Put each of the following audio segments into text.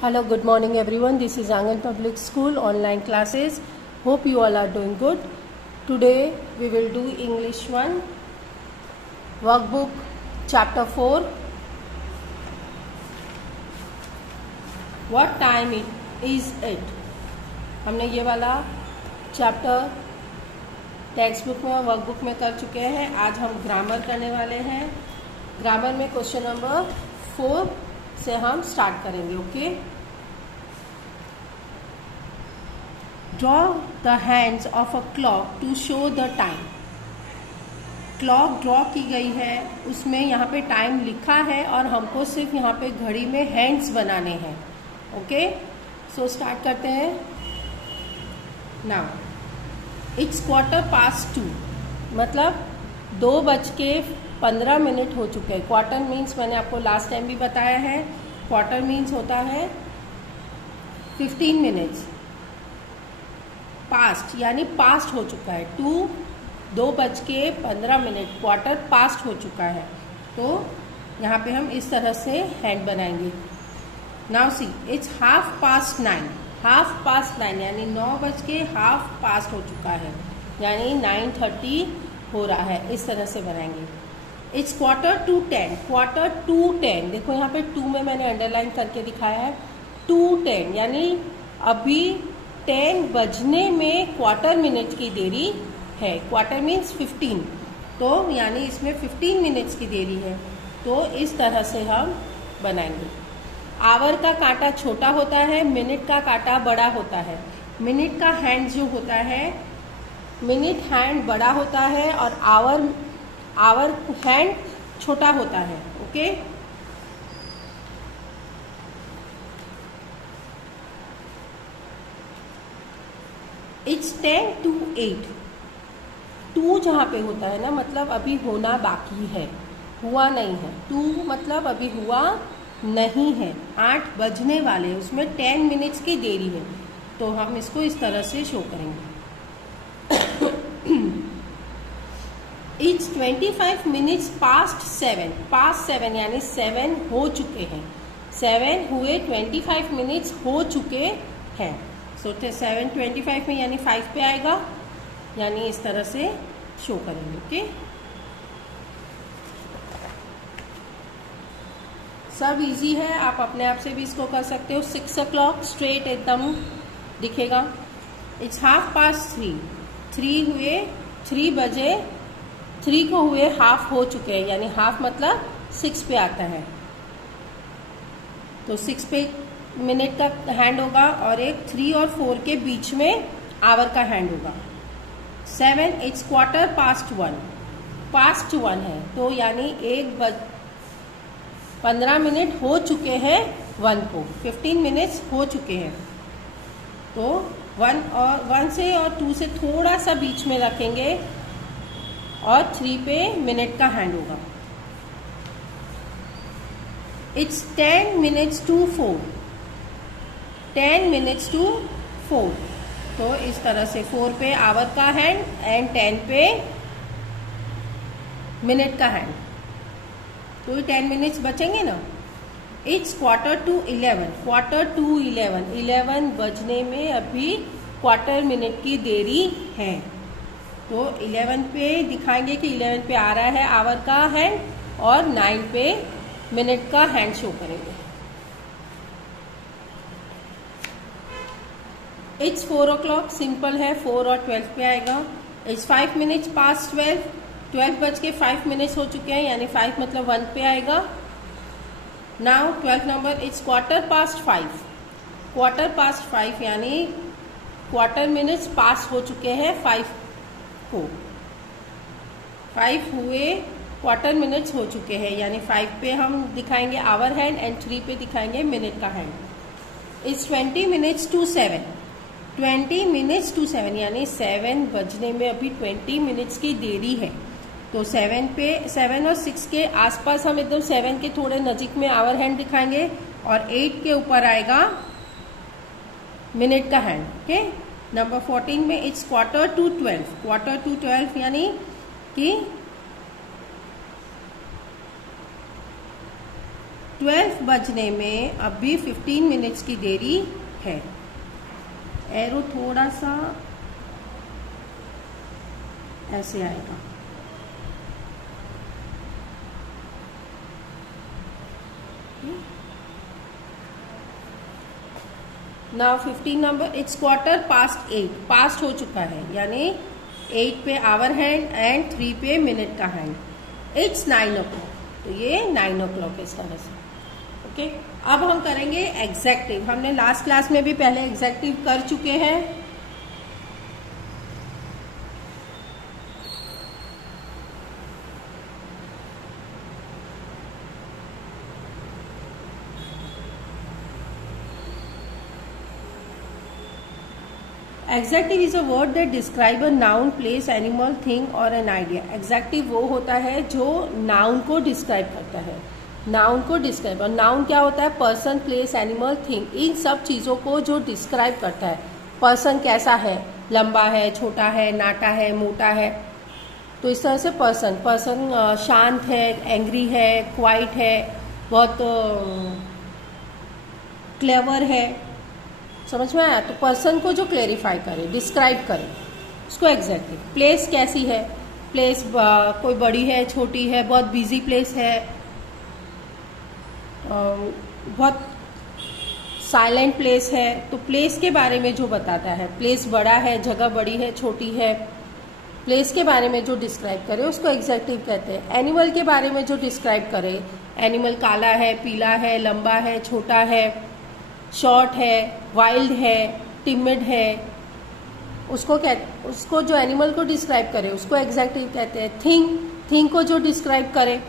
Hello, good morning everyone. This is Angan Public School online classes. Hope you all are doing good. Today we will do English 1 workbook chapter 4. What time is it? हमने ये वाला chapter text book में workbook में कर चुके हैं. आज हम ग्रामर करने वाले हैं. ग्रामर में क्वेश्चन नंबर 4 से हम स्टार्ट करेंगे. Okay. Draw the hands of a clock to show the time. Clock draw की गई है, उसमें यहाँ पे टाइम लिखा है और हमको सिर्फ यहाँ पे घड़ी में हैंड्स बनाने हैं. ओके, सो स्टार्ट करते हैं. नाउ इट्स 2:15, मतलब 2:15 हो चुके हैं. क्वार्टर मीन्स मैंने आपको लास्ट टाइम भी बताया है. क्वार्टर मीन्स होता है 15 मिनट्स. पास्ट यानी पास्ट हो चुका है. 2:15 क्वार्टर पास्ट हो चुका है. तो यहाँ पे हम इस तरह से हैंड बनाएंगे. Now see it's 9:30. 9:30 यानी 9:30 हो चुका है, यानी 9:30 हो रहा है. इस तरह से बनाएंगे. इट्स 10:45. 10:45 देखो यहाँ पे 2 में मैंने अंडरलाइन करके दिखाया है. 2:10 यानी अभी 10 बजने में क्वार्टर मिनट की देरी है. क्वार्टर मीन्स 15, तो यानी इसमें 15 मिनट्स की देरी है. तो इस तरह से हम बनाएंगे. आवर का कांटा छोटा होता है, मिनट का कांटा बड़ा होता है. मिनट का हैंड जो होता है, मिनट हैंड बड़ा होता है और आवर हैंड छोटा होता है. ओके. इट्स 10:08. 2 जहाँ पे होता है ना, मतलब अभी होना बाकी है, हुआ नहीं है. 2 मतलब अभी हुआ नहीं है. 8 बजने वाले, उसमें 10 मिनट्स की देरी है. तो हम इसको इस तरह से शो करेंगे. It's 25 minutes past 7. पास्ट 7 यानी 7 हो चुके हैं. 7 हुए, 25 मिनट्स हो चुके हैं. सो 7:25 में यानी 5 पे आएगा, यानी इस तरह से शो करेंगे. ओके. सब इजी है, आप अपने आप से भी इसको कर सकते हो. 6 o'clock स्ट्रेट एकदम दिखेगा. इट्स 3:30. 3 हुए, 3 बजे, 3 को हुए हाफ हो चुके हैं, यानी हाफ मतलब 6 पे आता है. तो 6 पे मिनट का हैंड होगा और एक 3 और 4 के बीच में आवर का हैंड होगा. 7 इट्स 1:15. पास्ट 1 है, तो यानी 15 मिनट हो चुके हैं 1 को. 15 मिनट्स हो चुके हैं. तो 1 से और 2 से थोड़ा सा बीच में रखेंगे और 3 पे मिनट का हैंड होगा. It's 10 minutes to 4. 10 minutes to 4. तो इस तरह से 4 पे आवर का हैंड एंड 10 पे मिनट का हैंड. तो 10 मिनट्स बचेंगे ना. इट्स 11:45. 11:45 11 बजने में अभी क्वार्टर मिनट की देरी है. तो 11 पे दिखाएंगे कि 11 पे आ रहा है आवर का हैंड और 9 पे मिनट का हैंड शो करेंगे. इट्स 4 o'clock सिंपल है, 4 और 12 पे आएगा. It's 5 minutes past 12. 12 बज के 5 मिनट्स हो चुके हैं, यानी 5 मतलब 1 पे आएगा. Now 12 number it's 5:15. 5:15 यानी क्वार्टर मिनट्स पास हो चुके हैं 5 को. 5 हुए, क्वार्टर मिनट्स हो चुके हैं, यानी 5 पे हम दिखाएंगे आवर हैंड एंड 3 पे दिखाएंगे मिनट का hand. It's 20 minutes to 7. 20 minutes to 7 यानी 7 बजने में अभी 20 मिनट्स की देरी है. तो 7 पे 7 और 6 के आसपास हम एकदम 7 के थोड़े नजीक में आवर हैंड दिखाएंगे और 8 के ऊपर आएगा मिनट का हैंड. ओके. नंबर 14 में इट्स 1:45. 1:45 यानी कि 12 बजने में अभी 15 मिनट्स की देरी है। एरो थोड़ा सा ऐसे आएगा। नाउ 15 नंबर, इट्स 8:15, पास्ट हो चुका है, यानी 8 पे आवर हैंड एंड 3 पे मिनट का हैंड। इट्स 9 o'clock, तो ये 9 o'clock इस तरह से। ओके, अब हम करेंगे एग्जेक्टिव। हमने लास्ट क्लास में भी पहले एग्जेक्टिव कर चुके हैं। Executive is a word that describe a noun, place, animal, thing और एन आइडिया। एग्जेक्टिव वो होता है जो नाउन को डिस्क्राइब करता है, नाउन को डिस्क्राइब। और नाउन क्या होता है? पर्सन, प्लेस, एनिमल, थिंग, इन सब चीजों को जो डिस्क्राइब करता है। पर्सन कैसा है? लंबा है, छोटा है, नाटा है, मोटा है। तो इस तरह से पर्सन शांत है, एंग्री है, क्वाइट है, बहुत क्लेवर है। समझ में आया? तो पर्सन को जो क्लेरिफाई करे, डिस्क्राइब करे, उसको एग्जेक्टिव। प्लेस कैसी है? प्लेस कोई बड़ी है, छोटी है, बहुत बिजी प्लेस है, बहुत साइलेंट प्लेस है। तो प्लेस के बारे में जो बताता है, प्लेस बड़ा है, जगह बड़ी है, छोटी है, प्लेस के बारे में जो डिस्क्राइब करे उसको एग्जेक्टिव कहते हैं। एनिमल के बारे में जो डिस्क्राइब करे, एनिमल काला है, पीला है, लंबा है, छोटा है, शॉर्ट है, वाइल्ड है, टिमिड है, उसको जो एनिमल को डिस्क्राइब करे उसको एग्जेक्टिव कहते हैं। थिंग को जो डिस्क्राइब करे,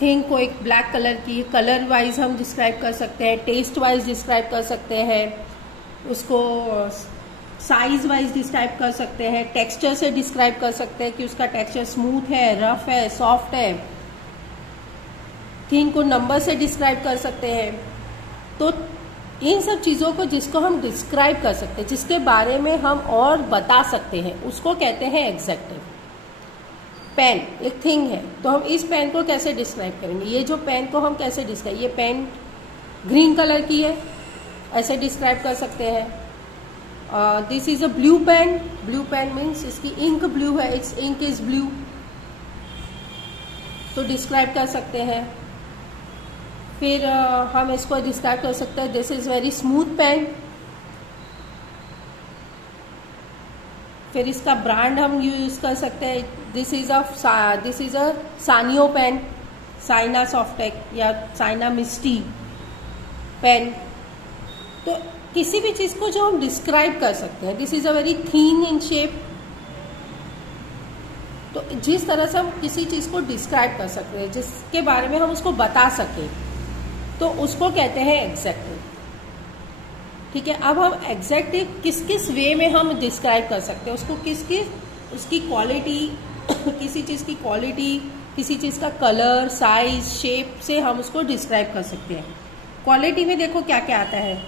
थिंग को एक ब्लैक कलर की, कलर वाइज हम डिस्क्राइब कर सकते हैं, टेस्ट वाइज डिस्क्राइब कर सकते हैं, उसको साइज वाइज डिस्क्राइब कर सकते हैं, टेक्सचर से डिस्क्राइब कर सकते हैं कि उसका टेक्सचर स्मूथ है, रफ है, सॉफ्ट है। थिंग को नंबर से डिस्क्राइब कर सकते हैं। तो इन सब चीजों को जिसको हम डिस्क्राइब कर सकते हैं, जिसके बारे में हम और बता सकते हैं, उसको कहते हैं एग्जेक्टिव। पेन एक थिंग है, तो हम इस पेन को कैसे डिस्क्राइब करेंगे? ये जो पेन को हम कैसे डिस्क्राइब, ये पेन ग्रीन कलर की है, ऐसे डिस्क्राइब कर सकते हैं। This is a blue pen. Blue pen means इसकी इंक ब्लू है, इट्स इंक इज ब्लू, तो डिस्क्राइब कर सकते हैं। फिर हम इसको डिस्क्राइब कर सकते हैं, this is very smooth pen. फिर इसका ब्रांड हम यूज कर सकते हैं, this is a Sanyo pen, Saina softech या साइना मिस्टी पेन। तो किसी भी चीज को जो हम डिस्क्राइब कर सकते हैं, this is a very thin in shape. तो जिस तरह से हम किसी चीज को डिस्क्राइब कर सकते हैं, जिसके बारे में हम उसको बता सके, तो उसको कहते हैं एग्जेक्टिव। ठीक है, अब हम एग्जेक्टिव किस किस वे में हम डिस्क्राइब कर सकते हैं, उसको उसकी क्वालिटी, किसी चीज की क्वालिटी, किसी चीज का कलर, साइज, शेप से हम उसको डिस्क्राइब कर सकते हैं। क्वालिटी में देखो क्या क्या आता है,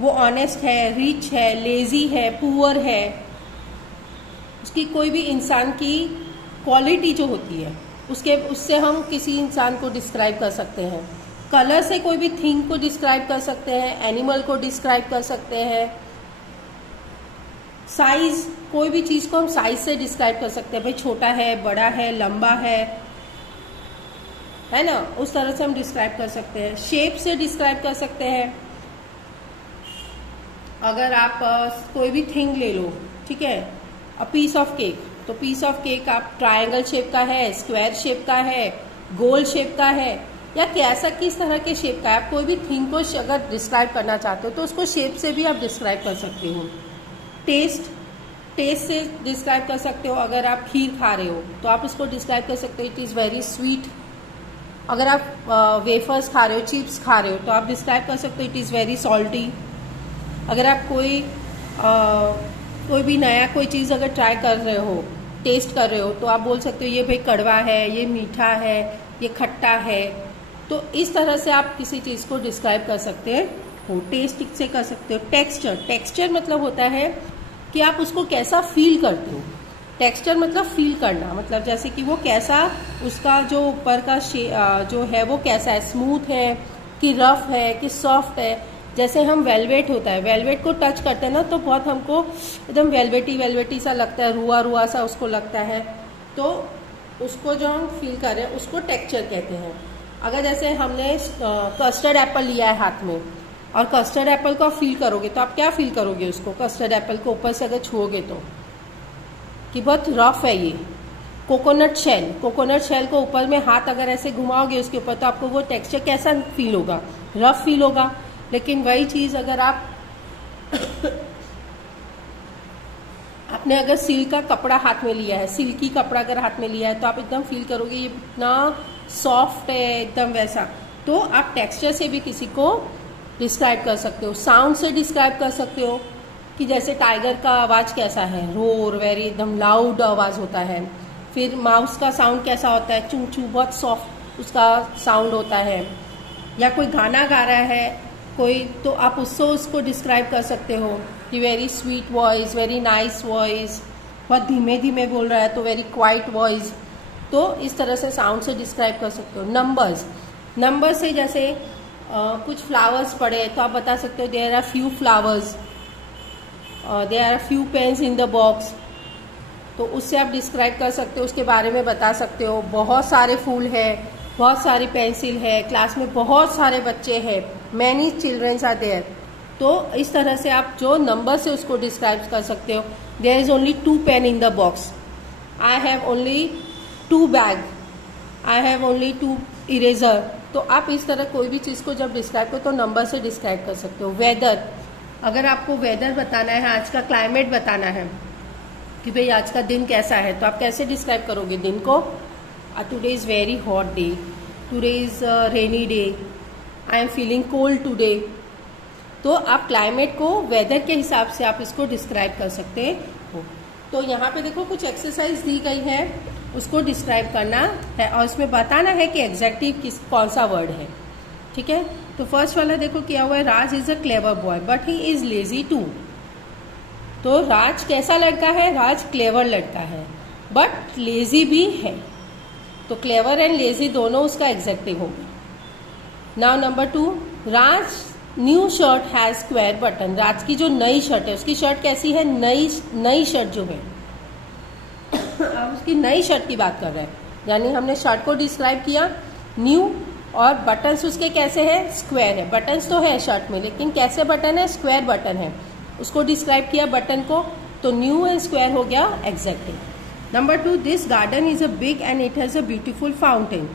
वो ऑनेस्ट है, रिच है, लेजी है, पुअर है। उसकी कोई भी इंसान की क्वालिटी जो होती है, उससे हम किसी इंसान को डिस्क्राइब कर सकते हैं। कलर से कोई भी थिंग को डिस्क्राइब कर सकते हैं, एनिमल को डिस्क्राइब कर सकते हैं। साइज, कोई भी चीज को हम साइज से डिस्क्राइब कर सकते हैं, भाई छोटा है, बड़ा है, लंबा है ना, उस तरह से हम डिस्क्राइब कर सकते हैं। शेप से डिस्क्राइब कर सकते हैं। अगर आप कोई भी थिंग ले लो, ठीक है, अ पीस ऑफ केक, तो पीस ऑफ केक आप ट्रायंगल शेप का है, स्क्वायर शेप का है, गोल शेप का है, या कैसा किस तरह के शेप का है। आप कोई भी थिंग को अगर डिस्क्राइब करना चाहते हो तो उसको शेप से भी आप डिस्क्राइब कर सकते हो। टेस्ट से डिस्क्राइब कर सकते हो। अगर आप खीर खा रहे हो तो आप उसको डिस्क्राइब कर सकते हो, इट इज वेरी स्वीट। अगर आप वेफर्स खा रहे हो, चिप्स खा रहे हो, तो आप डिस्क्राइब कर सकते हो, इट इज वेरी सॉल्टी। अगर आप कोई भी नया कोई चीज अगर ट्राई कर रहे हो, टेस्ट कर रहे हो, तो आप बोल सकते हो ये भाई कड़वा है, ये मीठा है, ये खट्टा है। तो इस तरह से आप किसी चीज को डिस्क्राइब कर सकते हो। टेस्ट से कर सकते हो। टेक्सचर मतलब होता है कि आप उसको कैसा फील करते हो। टेक्सचर मतलब फील करना, मतलब जैसे कि वो कैसा, उसका जो ऊपर का जो है वो कैसा है, स्मूथ है, कि रफ है कि सॉफ्ट है। जैसे हम वेलवेट होता है, वेलवेट को टच करते हैं ना तो बहुत हमको एकदम वेलवेटी सा लगता है, रुआ रुआ सा उसको लगता है। तो उसको जो हम फील कर रहे हैं उसको टेक्सचर कहते हैं। अगर जैसे हमने कस्टर्ड एप्पल लिया है हाथ में और कस्टर्ड एप्पल को आप फील करोगे तो आप क्या फील करोगे उसको, कस्टर्ड एप्पल को ऊपर से अगर छुओगे तो कि बहुत रफ है ये। कोकोनट शेल को ऊपर में हाथ अगर ऐसे घुमाओगे उसके ऊपर तो आपको वो टेक्सचर कैसा फील होगा, रफ फील होगा। लेकिन वही चीज अगर आपने अगर सिल्क का कपड़ा हाथ में लिया है, सिल्की कपड़ा अगर हाथ में लिया है तो आप एकदम फील करोगे ये इतना सॉफ्ट है, एकदम वैसा। तो आप टेक्सचर से भी किसी को डिस्क्राइब कर सकते हो, साउंड से डिस्क्राइब कर सकते हो कि जैसे टाइगर का आवाज कैसा है, रोर, वेरी एकदम लाउड आवाज होता है। फिर माउस का साउंड कैसा होता है, चू चू, बहुत सॉफ्ट उसका साउंड होता है। या कोई गाना गा रहा है कोई, तो आप उसको डिस्क्राइब कर सकते हो कि very sweet voice, very nice voice, बहुत धीमे धीमे बोल रहा है तो वेरी क्वाइट वॉइस। तो इस तरह से साउंड से डिस्क्राइब कर सकते हो। नंबर से जैसे कुछ फ्लावर्स पड़े तो आप बता सकते हो there are few flowers, there are few pens in the box. तो उससे आप डिस्क्राइब कर सकते हो, उसके बारे में बता सकते हो। बहुत सारे फूल है, बहुत सारी पेंसिल है, क्लास में बहुत सारे बच्चे हैं, मैनी चिल्ड्रंस आर देयर। तो इस तरह से आप जो नंबर से उसको डिस्क्राइब कर सकते हो। There is only 2 pen in the box, I have only 2 bag, I have only 2 eraser. तो आप इस तरह कोई भी चीज को जब डिस्क्राइब करो तो नंबर से डिस्क्राइब कर सकते हो। वेदर, अगर आपको वेदर बताना है, आज का क्लाइमेट बताना है कि भाई आज का दिन कैसा है, तो आप कैसे डिस्क्राइब करोगे दिन को? Today is very hot day, today is rainy day, I am feeling cold today. तो आप क्लाइमेट को वेदर के हिसाब से आप इसको डिस्क्राइब कर सकते हो। तो यहाँ पे देखो कुछ एक्सरसाइज दी गई है, उसको डिस्क्राइब करना है और इसमें बताना है कि एग्जैक्टिव कौन सा वर्ड है। ठीक है, तो फर्स्ट वाला देखो क्या हुआ है, Raj is a clever boy but he is lazy too. तो राज कैसा लड़का है? राज क्लेवर लड़का है बट लेजी भी है। तो क्लेवर एंड लेजी दोनों उसका एग्जैक्टिव होगा। Now number 2, Raj new shirt has square button. Raj की जो नई शर्ट है, उसकी शर्ट कैसी है? नई शर्ट जो है अब उसकी नई शर्ट की बात कर रहे हैं, यानी हमने शर्ट को डिस्क्राइब किया न्यू, और बटन्स उसके कैसे है? स्क्वायर है। बटन्स तो है शर्ट में लेकिन कैसे बटन है? स्क्वायर बटन है। उसको डिस्क्राइब किया बटन को, तो न्यू एंड स्क्वायर हो गया adjective. Number 2, this garden is a big and it has a beautiful fountain.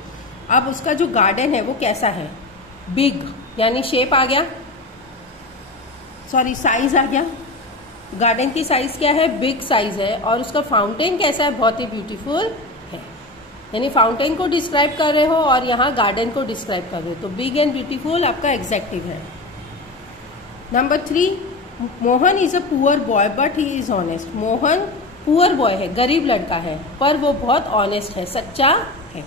अब उसका जो गार्डन है वो कैसा है? बिग, यानी शेप आ गया, सॉरी साइज आ गया। गार्डन की साइज क्या है? बिग साइज है। और उसका फाउंटेन कैसा है? बहुत ही ब्यूटीफुल है। यानी फाउंटेन को डिस्क्राइब कर रहे हो और यहाँ गार्डन को डिस्क्राइब कर रहे हो, तो बिग एंड ब्यूटीफुल आपका एग्जैक्टिव है। Number 3, Mohan is a poor boy but he is honest. Mohan poor boy है, गरीब लड़का है, पर वो बहुत ऑनेस्ट है, सच्चा है।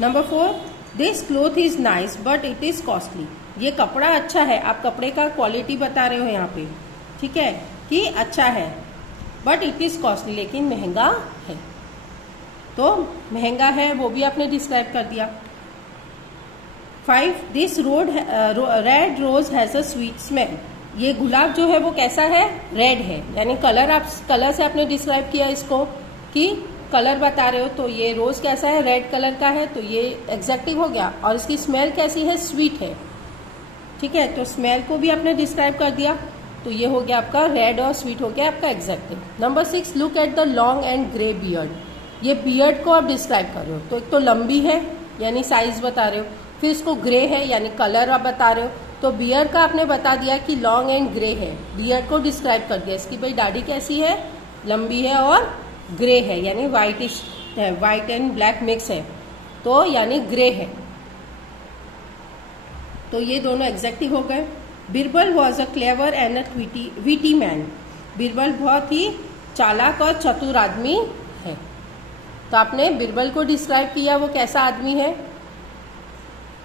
Number 4, this cloth is nice but it is costly. ये कपड़ा अच्छा है, आप कपड़े का क्वालिटी बता रहे हो यहाँ पे, ठीक है, कि अच्छा है, बट इट इज कॉस्टली, लेकिन महंगा है। तो महंगा है वो भी आपने डिस्क्राइब कर दिया। 5, this red rose has a sweet smell. ये गुलाब जो है वो कैसा है? रेड है, यानी कलर से आपने डिस्क्राइब किया इसको कि कलर बता रहे हो, तो ये रोज कैसा है? रेड कलर का है, तो ये एग्जैक्टिव हो गया। और इसकी स्मेल कैसी है? स्वीट है। ठीक है, तो स्मेल को भी आपने डिस्क्राइब कर दिया, तो ये हो गया आपका रेड और स्वीट हो गया आपका adjective. Number 6, look at the long and grey beard. ये बियर्ड को आप डिस्क्राइब कर रहे हो, तो एक तो लंबी है यानी साइज बता रहे हो, फिर इसको ग्रे है यानी कलर आप बता रहे हो। तो बियर्ड का आपने बता दिया कि लॉन्ग एंड ग्रे है, बियर्ड को डिस्क्राइब कर दिया। इसकी भाई दाढ़ी कैसी है? लंबी है और ग्रे है, यानी व्हाइटिश है, व्हाइट एंड ब्लैक मिक्स है, तो यानी ग्रे है। तो ये दोनों एग्जैक्टिव हो गए। Birbal was a clever and a witty man. Birbal बहुत ही चालाक और चतुर आदमी है। तो आपने बिरबल को डिस्क्राइब किया, वो कैसा आदमी है।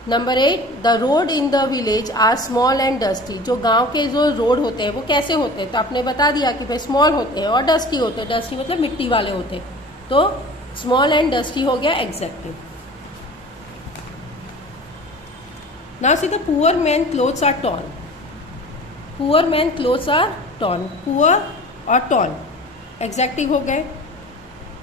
Number 8, the road in the village are small and dusty. जो गांव के जो रोड होते हैं वो कैसे होते हैं? तो आपने बता दिया कि भाई स्मॉल होते हैं और डस्टी होते हैं। डस्टी मतलब मिट्टी वाले होते हैं, तो स्मॉल एंड डस्टी हो गया adjective. Now see the poor man clothes are torn. Poor man clothes are torn. Poor और टॉर्न एग्जेक्टिव हो गए.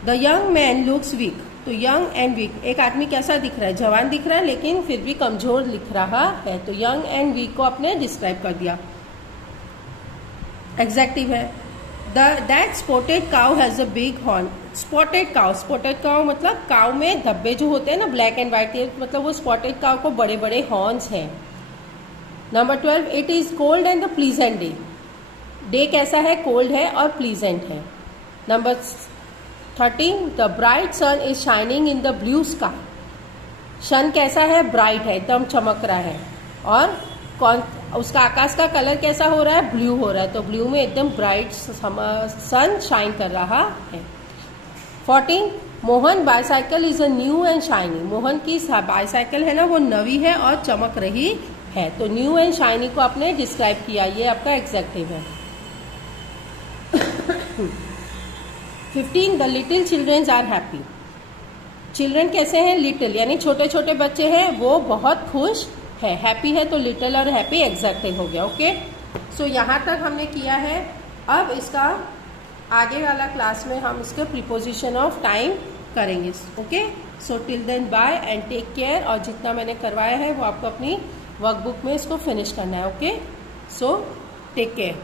The young man looks weak. तो यंग एंड वीक, एक आदमी कैसा दिख रहा है? जवान दिख रहा है लेकिन फिर भी कमजोर दिख रहा है. तो यंग एंड वीक को आपने डिस्क्राइब कर दिया, एग्जेक्टिव है. That spotted cow has a big horn. Spotted cow, spotted cow मतलब काउ में धब्बे जो होते हैं ना ब्लैक एंड व्हाइट, मतलब वो स्पॉटेड काउ को बड़े बड़े हॉर्न्स हैं. Number 12, it is cold and the pleasant day. Day कैसा है? कोल्ड है और प्लीजेंट है. Number 13, the bright sun is shining in the blue sky. Sun कैसा है? ब्राइट है, एकदम चमक रहा है. और कौन उसका आकाश का कलर कैसा हो रहा है? ब्लू हो रहा है. तो ब्लू में एकदम ब्राइट सन शाइन कर रहा है. 14, Mohan bicycle is a new and shiny. Mohan की बाईसाइकिल है ना वो नवी है और चमक रही है. तो न्यू एंड शाइनी को आपने डिस्क्राइब किया, ये आपका एग्जेक्टिव है. 15, the little children are happy. Children कैसे हैं? लिटिल यानी छोटे छोटे बच्चे हैं, वो बहुत खुश है. हैप्पी है तो लिटिल और हैप्पी एग्जेक्टिव हो गया. ओके, सो यहाँ तक हमने किया है. अब इसका आगे वाला क्लास में हम इसके प्रीपोजिशन ऑफ टाइम करेंगे. Okay, so till then bye and take care. और जितना मैंने करवाया है वो आपको अपनी वर्कबुक में इसको फिनिश करना है. Okay, so take care.